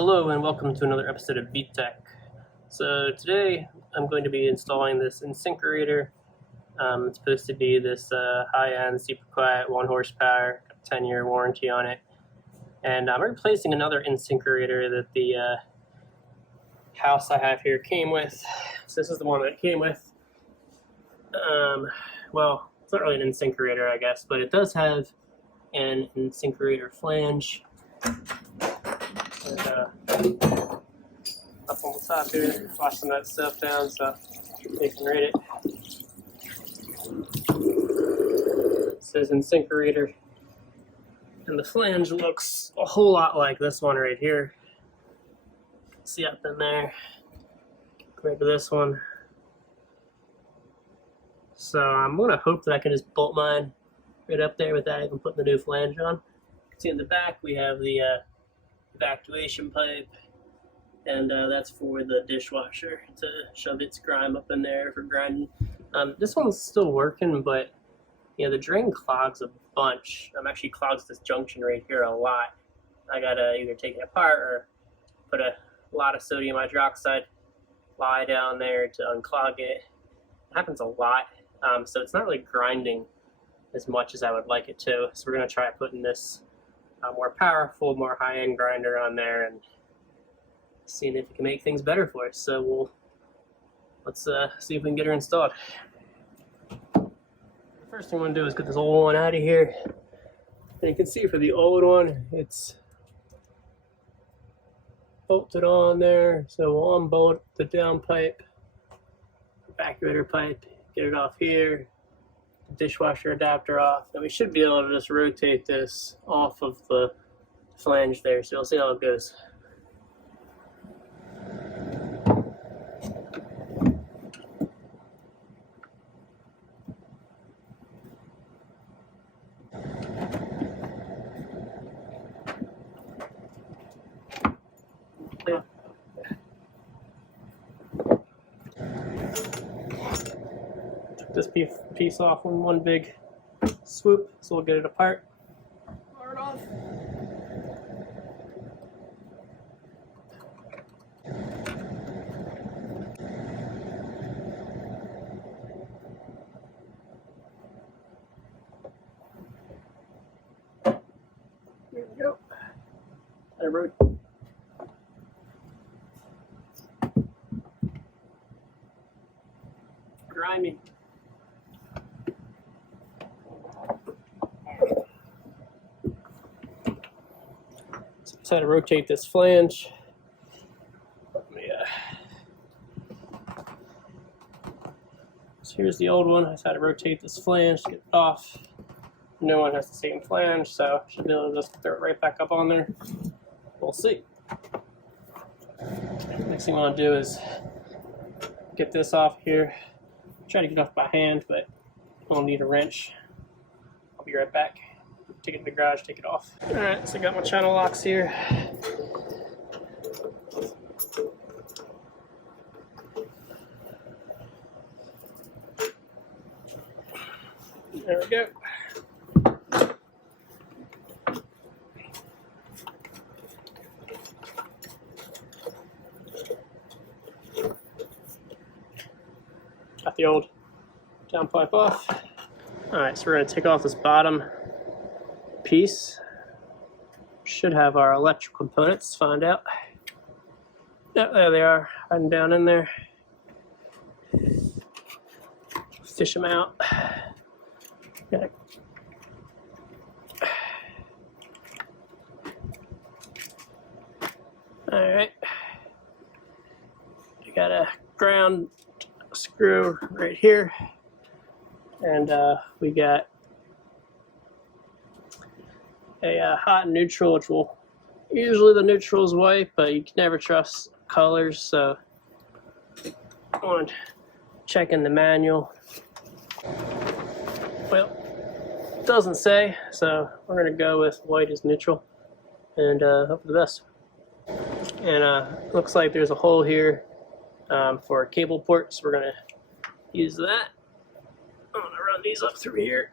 Hello and welcome to another episode of BTech. So today I'm going to be installing this InSinkErator. It's supposed to be this high-end, super quiet, 1 horsepower, 10-year warranty on it. And I'm replacing another InSinkErator that the house I have here came with. So this is the one that it came with. Well, it's not really an InSinkErator, I guess, but it does have an InSinkErator flange. Up on the top here, wash some of that stuff down so you can read it. It says InSinkErator, and the flange looks a whole lot like this one right here. See up in there, compared to this one. So I'm gonna hope that I can just bolt mine right up there without even putting the new flange on. You can see in the back we have the evacuation pipe, and that's for the dishwasher to shove its grime up in there for grinding. This one's still working, but the drain clogs a bunch. Actually clogs this junction right here a lot. I gotta either take it apart or put a lot of sodium hydroxide lye down there to unclog it. It happens a lot, so it's not really grinding as much as I would like it to. So we're gonna try putting this more powerful, more high-end grinder on there and seeing if we can make things better for us. So let's see if we can get her installed. First thing I want to do is get this old one out of here. And you can see for the old one, it's bolted on there. So we'll unbolt the down pipe, evacuator pipe, get it off here, dishwasher adapter off, and we should be able to just rotate this off of the flange there, so we'll see how it goes. Yeah. This piece off in one big swoop, so we'll get it apart. Bar it off. There we go. I wrote. Grimy. So I had to rotate this flange. So here's the old one. I just had to rotate this flange to get it off. The new one has the same flange, so I should be able to just throw it right back up on there. We'll see. Next thing I want to do is get this off here. Try to get it off by hand, but I'll need a wrench. I'll be right back. Take it to the garage, take it off. Alright, so I got my channel locks here. There we go. Got the old downpipe off. Alright, so we're going to take off this bottom piece. Should have our electrical components. Find out. Yep, there they are, hiding down in there. Fish them out. Alright. You got a ground screw right here, and we got a hot and neutral, which will usually the neutral is white, but you can never trust colors, so I want to check in the manual. Well, it doesn't say, so we're going to go with white as neutral and hope for the best. And looks like there's a hole here for a cable port, so we're going to use that. I'm going to run these up through here.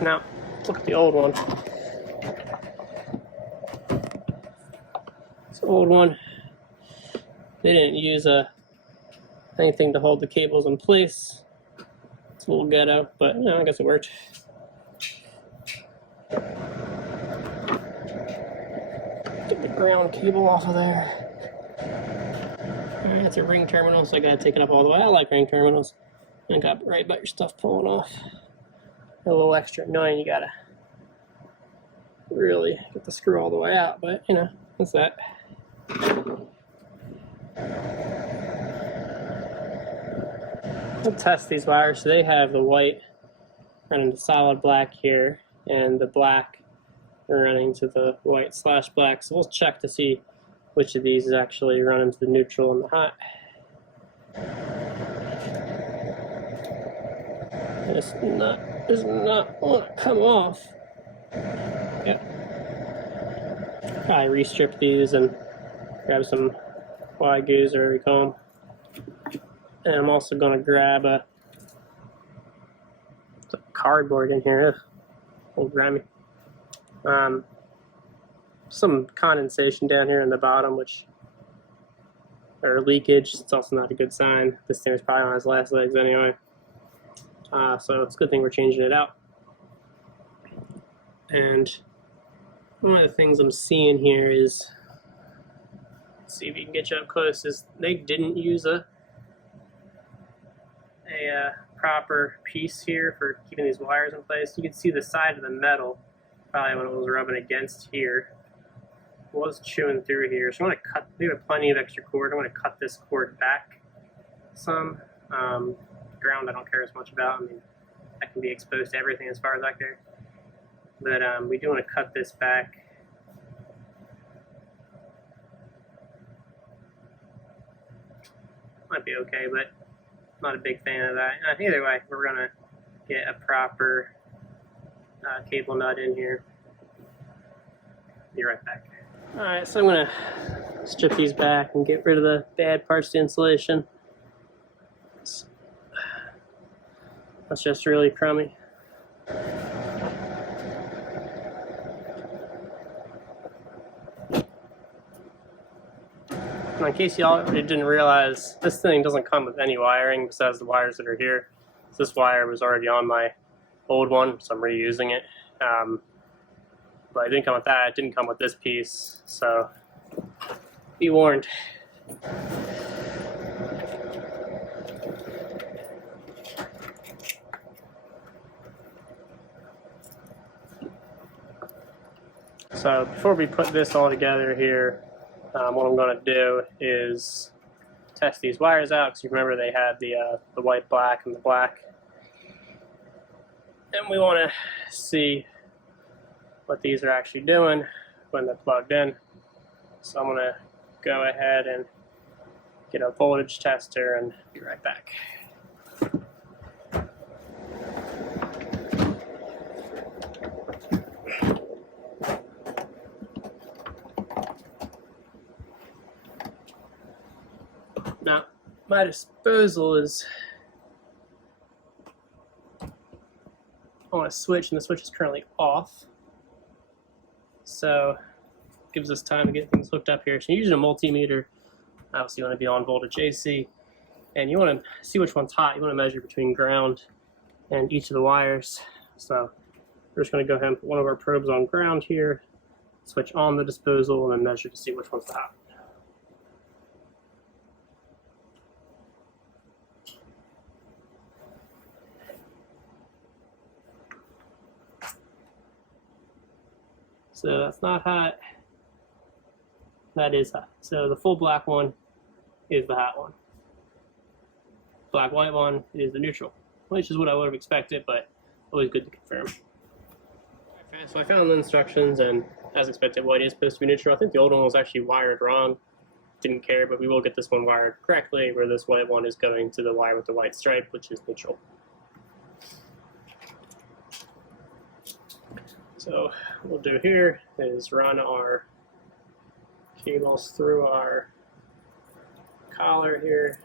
Now, look at the old one. This old one, they didn't use anything to hold the cables in place. It's a little ghetto, but you know, I guess it worked. Get the ground cable off of there. Alright, that's a ring terminal, so I gotta take it up all the way. I like ring terminals. And got right about your stuff pulling off. A little extra annoying, you gotta really get the screw all the way out, but you know, that's that. We'll test these wires. So they have the white running to solid black here, and the black running to the white / black. So we'll check to see which of these is actually running to the neutral and the hot. This nut does not want to come off. Yep. I restrip these and grab some Y-goos or we call them. And I'm also going to grab some cardboard in here. Old grimy. Some condensation down here in the bottom, or leakage. It's also not a good sign. This thing is probably on its last legs anyway. So it's a good thing we're changing it out. And one of the things I'm seeing here is, let's see if you can get you up close, is they didn't use a proper piece here for keeping these wires in place. You can see the side of the metal, probably when it was rubbing against here, was chewing through here. So I want to cut, we have plenty of extra cord. I want to cut this cord back some. Ground I don't care as much about. I mean, that can be exposed to everything as far as I care. But we do want to cut this back. Might be okay, but not a big fan of that. Either way, we're going to get a proper cable nut in here. Be right back. Alright, so I'm going to strip these back and get rid of the bad parts of the insulation. That's just really crummy. Now, in case y'all didn't realize, this thing doesn't come with any wiring besides the wires that are here. So this wire was already on my old one, so I'm reusing it. But it didn't come with that. It didn't come with this piece, so be warned. So before we put this all together here, what I'm going to do is test these wires out, because you remember they had the white, black, and the black. And we want to see what these are actually doing when they're plugged in. So I'm going to go ahead and get a voltage tester and be right back. Now, my disposal is on a switch, and the switch is currently off. So, it gives us time to get things hooked up here. So, you're using a multimeter. Obviously, you want to be on voltage AC, and you want to see which one's hot. You want to measure between ground and each of the wires. So, we're just going to go ahead and put one of our probes on ground here, switch on the disposal, and then measure to see which one's hot. So that's not hot. That is hot. So the full black one is the hot one. Black white one is the neutral, which is what I would have expected, but always good to confirm. So I found the instructions, and as expected, white is supposed to be neutral. I think the old one was actually wired wrong. Didn't care, but we will get this one wired correctly, where this white one is going to the wire with the white stripe, which is neutral. So what we'll do here is run our cables through our collar here,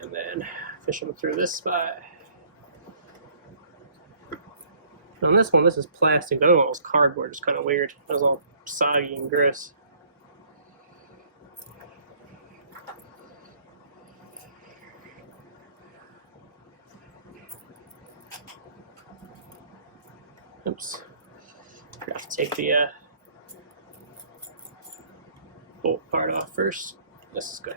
and then fish them through this spot. On this one, this is plastic. The other one was cardboard. It's kind of weird. It was all soggy and gross. Oops. Forgot to take the bolt part off first. This is good.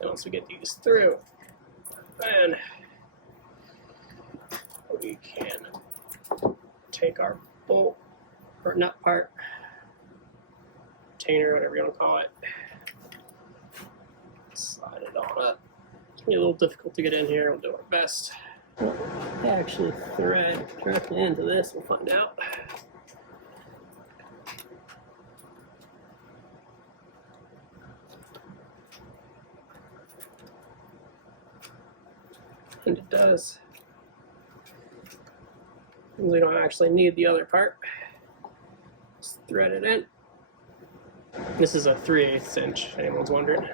And once we get these through, then we can take our bolt or nut part, retainer, whatever you want to call it, slide it on up. It's gonna be a little difficult to get in here. We'll do our best. We'll actually thread directly into this. We'll find out. And it does. We don't actually need the other part. Just thread it in. This is a 3/8 inch, if anyone's wondering.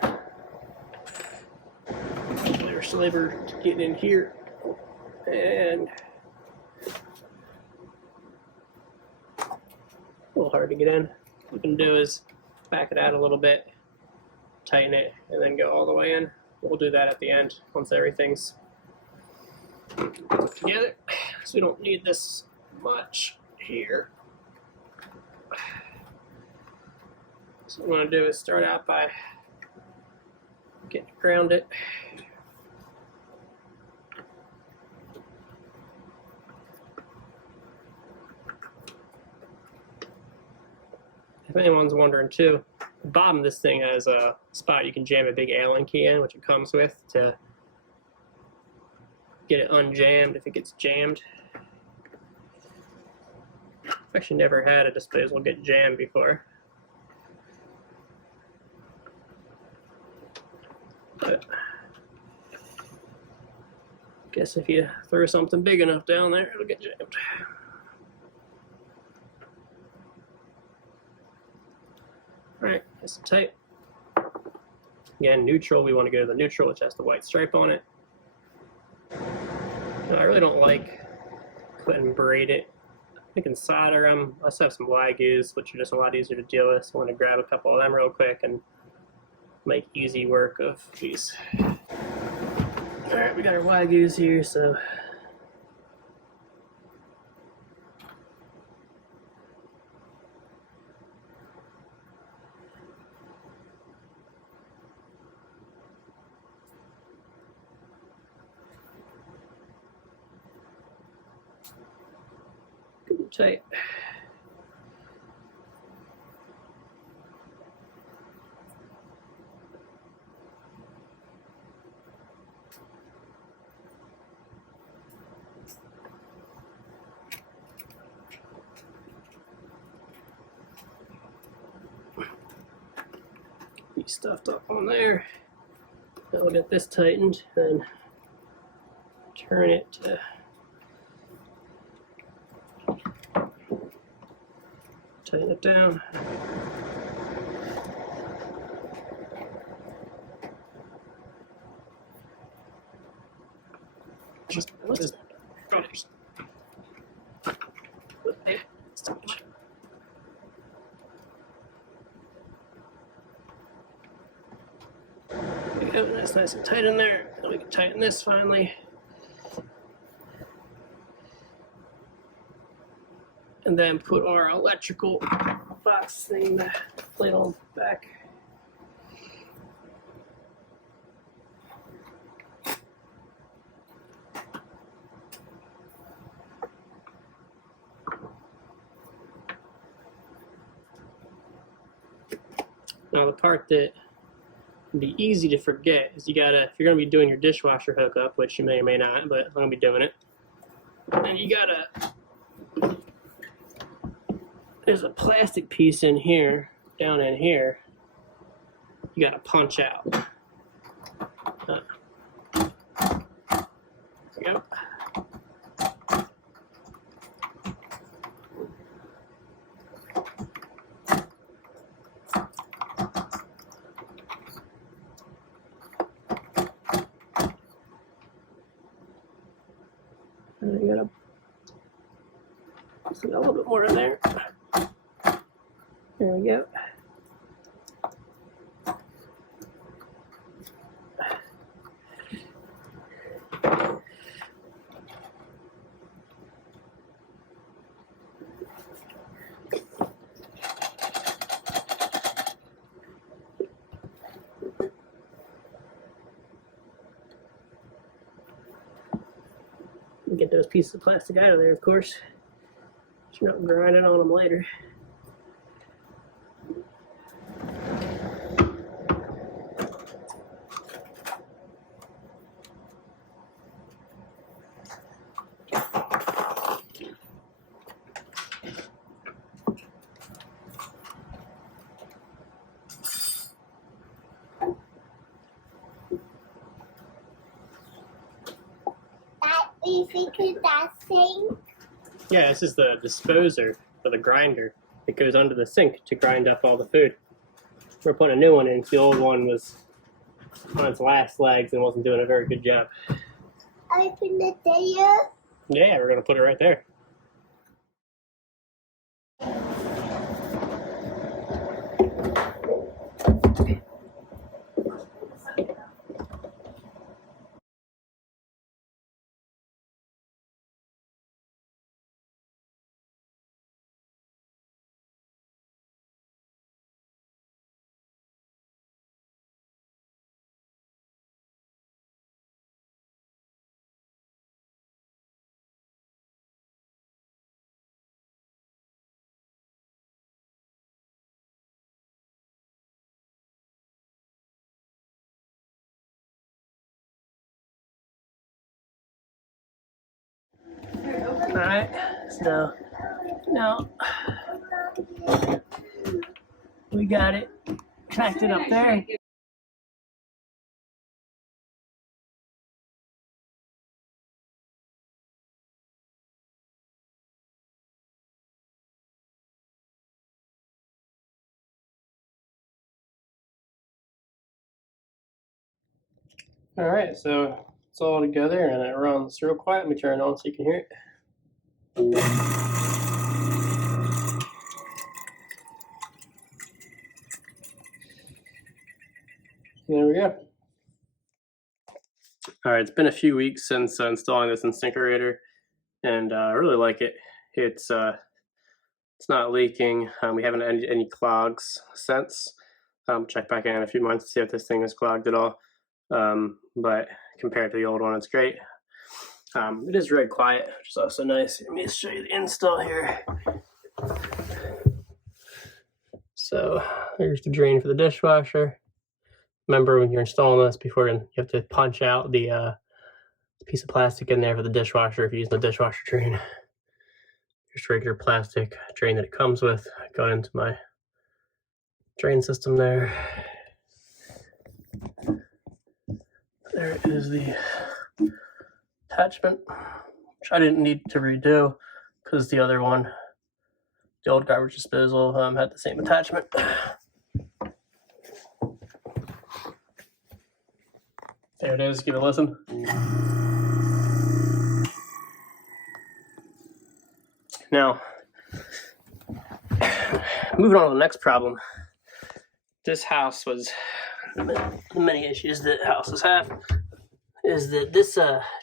There's the lever to get in here. And a little hard to get in. What we can do is back it out a little bit, tighten it, and then go all the way in. We'll do that at the end once everything's together, so we don't need this much here. So what I'm going to do is start out by getting it grounded. If anyone's wondering too, the bottom of this thing has a spot you can jam a big Allen key in, which it comes with to get it unjammed if it gets jammed. I've actually never had a disposable get jammed before. But I guess if you throw something big enough down there, it'll get jammed. Alright, nice and tight. Again, neutral, we want to go to the neutral, which has the white stripe on it. I really don't like couldn't braid it. I can solder them. I also have some Wagyus, which are just a lot easier to deal with. So I want to grab a couple of them real quick and make easy work of these. Alright, we got our Wagyus here, so tight. Get stuffed up on there. Now we'll get this tightened and turn it to tighten it down. Just what is that? There we go, that's nice and tight in there. Now we can tighten this finally. And then put our electrical box thing, the plate on the back. Now the part that can be easy to forget is you gotta, if you're gonna be doing your dishwasher hookup, which you may or may not, but I'm gonna be doing it, and you gotta, there's a plastic piece in here, down in here, you gotta punch out. There we go. I gotta put a little bit more in there. There we go. Get those pieces of plastic out of there, of course, so you're not grinding on them later. You think it's that sink? Yeah, this is the disposer for the grinder. It goes under the sink to grind up all the food. We're putting a new one in. The old one was on its last legs and wasn't doing a very good job. Open it there. Yeah, we're gonna put it right there. Alright, so now we got it connected up there. Alright, so it's all together and it runs real quiet. Let me turn it on so you can hear it. There we go. Alright, it's been a few weeks since installing this InSinkErator, and I really like it. It's not leaking. We haven't had any clogs since. Check back in a few months to see if this thing is clogged at all. But compared to the old one, it's great. It is very quiet, which is also nice. Let me just show you the install here. So here's the drain for the dishwasher. Remember, when you're installing this, before you have to punch out the piece of plastic in there for the dishwasher if you're using the dishwasher drain. Just regular plastic drain that it comes with. Going into my drain system there. There is the attachment, which I didn't need to redo because the other one, the old garbage disposal, had the same attachment. There it is. Give it a listen. Now, moving on to the next problem. This house was, the many issues that houses have, is that this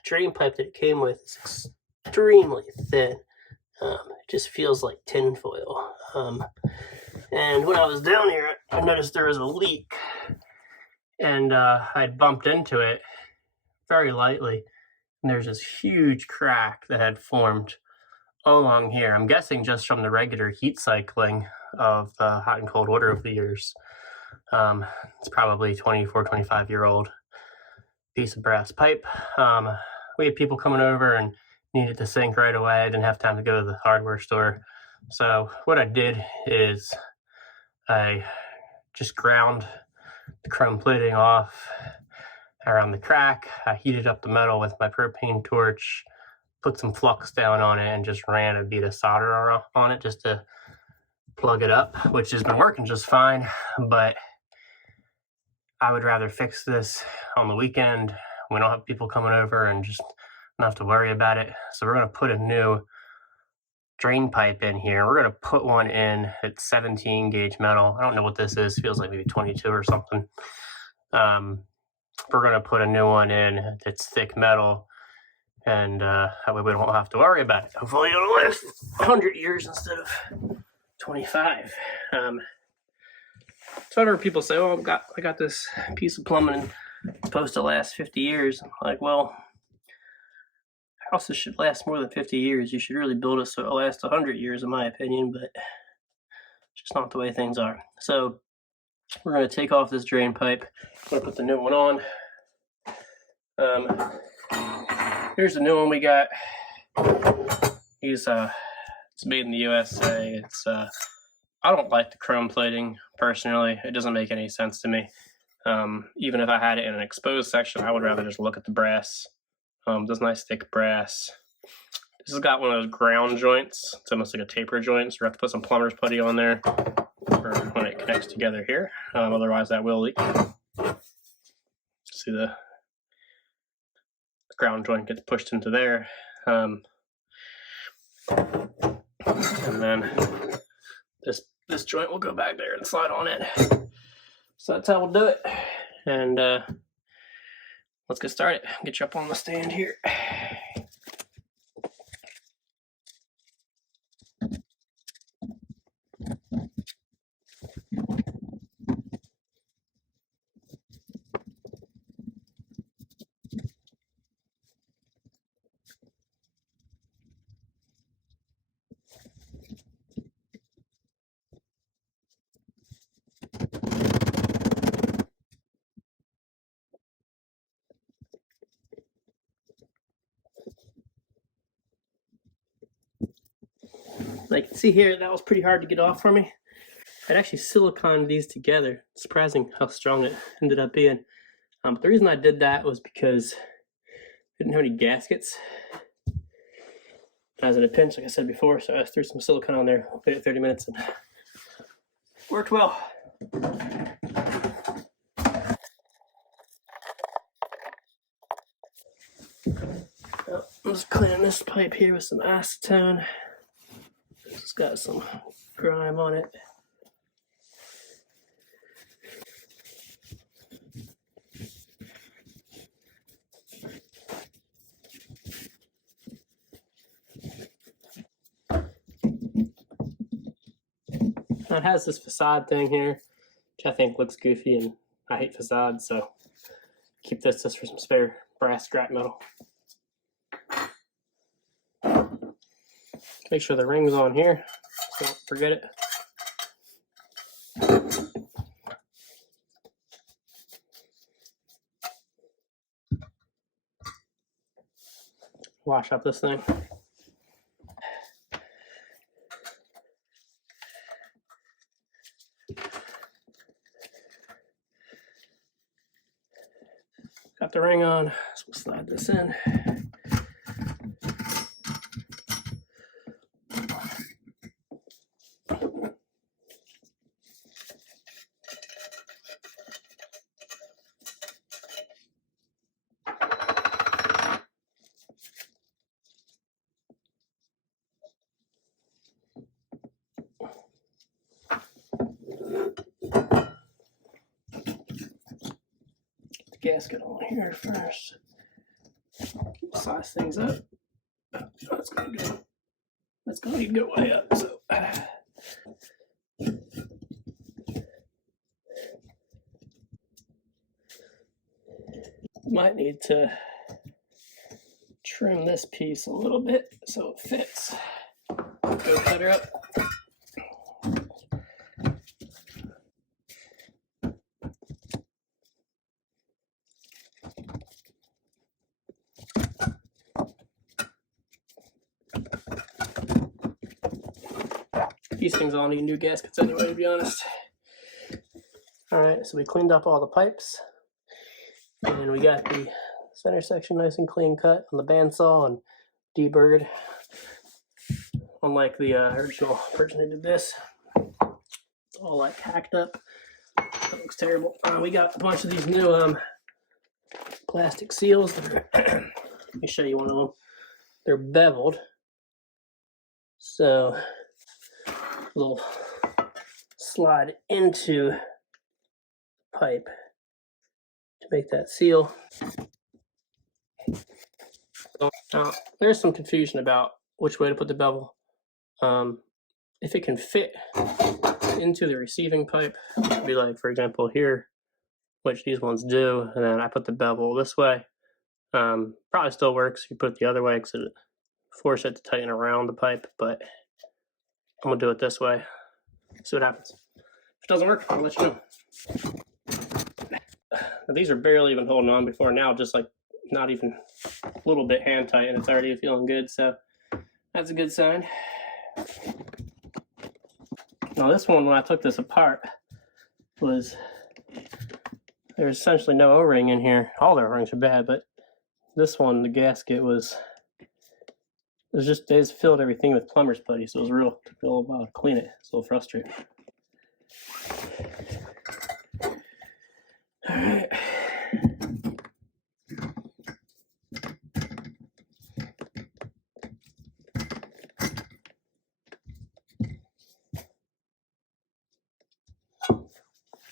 drain pipe that it came with is extremely thin. It just feels like tin foil. And when I was down here, I noticed there was a leak, and I'd bumped into it very lightly, and there's this huge crack that had formed all along here. I'm guessing just from the regular heat cycling of the hot and cold water over the years. It's probably 24, 25-year-old piece of brass pipe. We had people coming over and needed the sink right away. I didn't have time to go to the hardware store. So what I did is I just ground the chrome plating off around the crack. I heated up the metal with my propane torch, put some flux down on it, and just ran a bead of solder on it just to plug it up, which has been working just fine. But I would rather fix this on the weekend. We don't have people coming over, and just don't have to worry about it. So we're going to put a new drain pipe in here. We're going to put one in at 17 gauge metal. I don't know what this is. Feels like maybe 22 or something. We're going to put a new one in that's thick metal, and that way we don't have to worry about it. Hopefully it'll last 100 years instead of 25. So whenever people say, oh, I got this piece of plumbing and it's supposed to last 50 years, I'm like, well, houses should last more than 50 years. You should really build it so it'll last 100 years, in my opinion, but it's just not the way things are. So we're going to take off this drain pipe. I'm going to put the new one on. Here's the new one we got. It's made in the USA. It's I don't like the chrome plating personally. It doesn't make any sense to me. Even if I had it in an exposed section, I would rather just look at the brass. This nice thick brass. This has got one of those ground joints. It's almost like a taper joint, so you have to put some plumber's putty on there for when it connects together here. Otherwise that will leak. See, the ground joint gets pushed into there. And then this joint will go back there and slide on it. So that's how we'll do it. And let's get started. Get you up on the stand here. Like you can see here, that was pretty hard to get off for me. I'd actually siliconed these together. It's surprising how strong it ended up being. But the reason I did that was because I didn't have any gaskets. I was in a pinch, like I said before, so I threw some silicone on there. Waited 30 minutes and worked well. I'm just cleaning this pipe here with some acetone. It's got some grime on it. Now it has this facade thing here, which I think looks goofy, and I hate facades, so keep this just for some spare brass scrap metal. Make sure the ring's on here, so don't forget it. Wash up this thing. Got the ring on, so we'll slide this in. Gasket on here first. Size things up. That's gonna go. That's gonna need to go way up. So might need to trim this piece a little bit so it fits. Go cut her up. These things all need new gaskets anyway, to be honest. Alright, so we cleaned up all the pipes. And we got the center section nice and clean cut on the bandsaw and deburred. Unlike the original person who did this. It's all like hacked up. That looks terrible. We got a bunch of these new plastic seals that are Let me show you one of them. They're beveled. So little slide into pipe to make that seal. Now, there's some confusion about which way to put the bevel. If it can fit into the receiving pipe, it'd be like, for example, here, which these ones do, and then I put the bevel this way. Probably still works if you put it the other way because it forces it to tighten around the pipe, but I'm gonna do it this way. See what happens. If it doesn't work, I'll let you know. Now, these are barely even holding on before now, just like not even a little bit hand tight, and it's already feeling good, so that's a good sign. Now this one, when I took this apart, was there's essentially no O-ring in here. All the O-rings are bad, but this one, the gasket was just, they just filled everything with plumber's putty, so it was took a little while to clean it. It's a little frustrating. All right.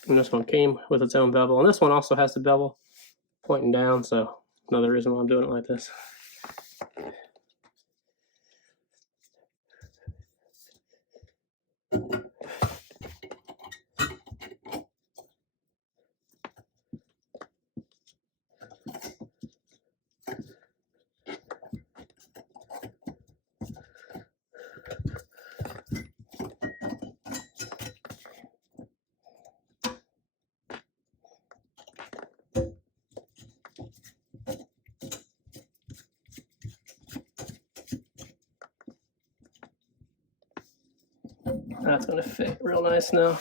And this one came with its own bevel, and this one also has the bevel pointing down, so another reason why I'm doing it like this. That's gonna fit real nice now.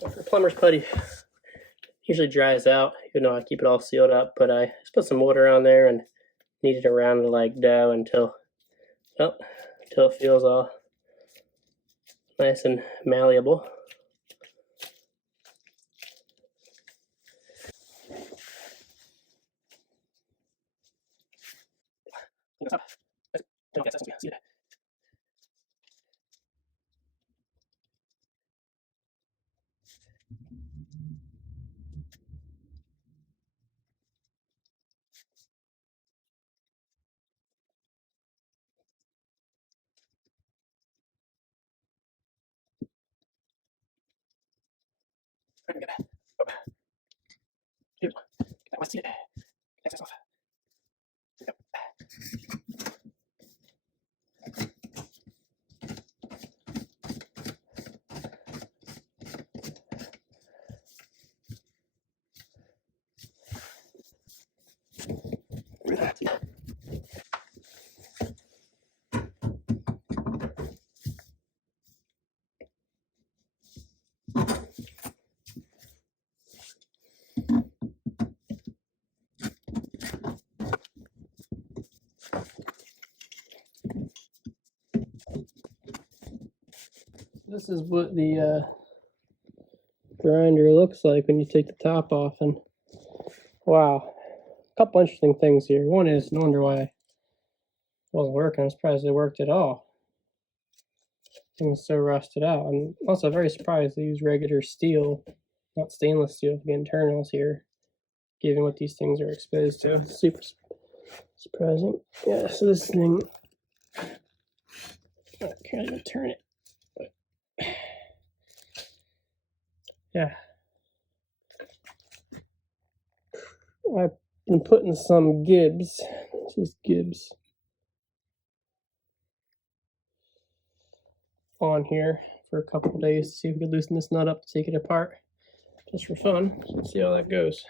For plumber's putty, usually dries out, even though I keep it all sealed up, but I just put some water on there and knead it around like dough until it feels all nice and malleable. This is what the grinder looks like when you take the top off, and wow, a couple interesting things here. One is, no wonder why it wasn't working. I'm surprised it worked at all. Things so rusted out. I'm also very surprised they use regular steel, not stainless steel, for the internals here, given what these things are exposed to. It's super surprising. Yeah, so this thing, I can't even turn it. But yeah. I've been putting some Gibbs, this is Gibbs, on here for a couple of days to see if we could loosen this nut up to take it apart, just for fun. So let's see how that goes.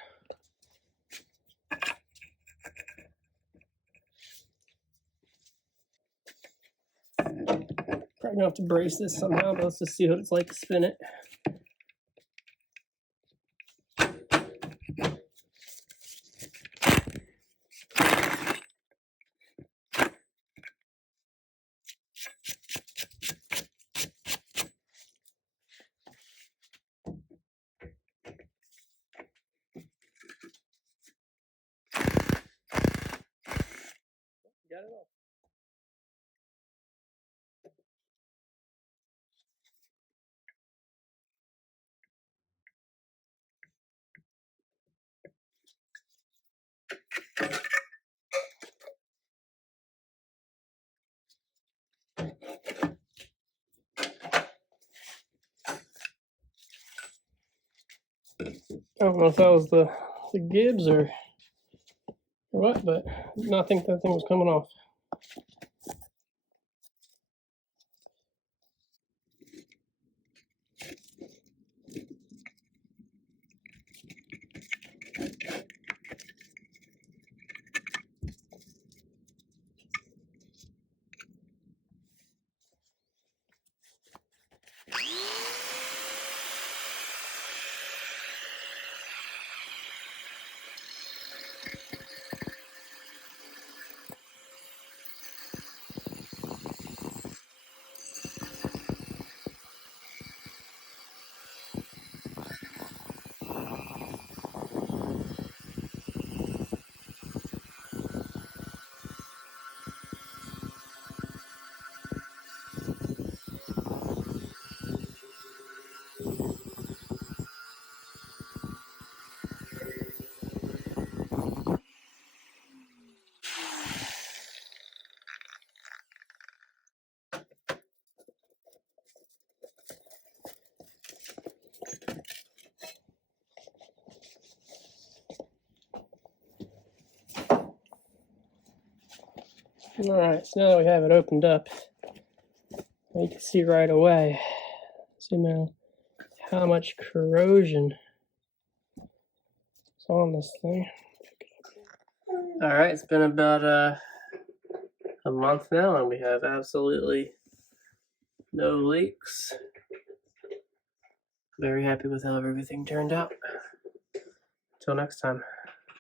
Probably gonna have to brace this somehow, but let's just see what it's like to spin it. I don't know if that was the Gibbs or what, but I did not think that thing was coming off. Alright, so now that we have it opened up, you can see right away, zoom out, how much corrosion is on this thing. Alright, it's been about a month now and we have absolutely no leaks. Very happy with how everything turned out. Till next time.